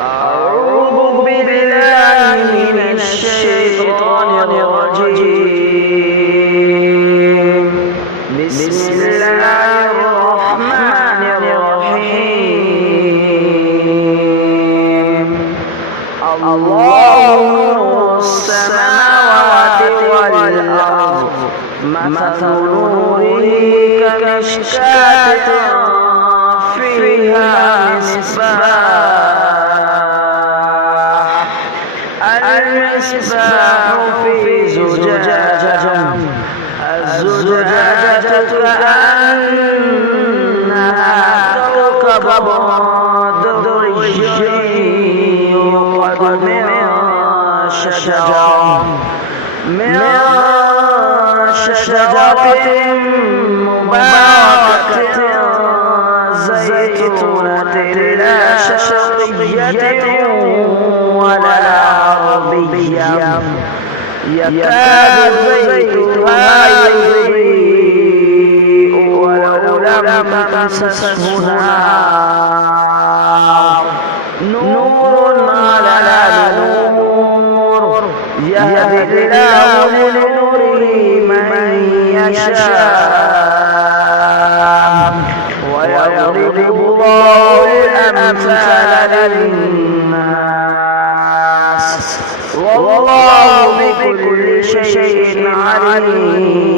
أعوذ بالله من الشيطان الرجيم. بسم الله الرحمن الرحيم. الله نور السماوات والأرض، مثل نوره كمشكاة فيها مصباح. المصباح في زجاجة، الزجاجة كأنها كوكب دري يوقد من شجرة مباركة زيتونة لا شرقية ولا غربية، يكاد زيتها يضيء ولو لم تمسسه نار، نور على نور، يهدي الله لنوره من يشاء ويضرب الله الأمثال للناس، والله بكل شيء عليم.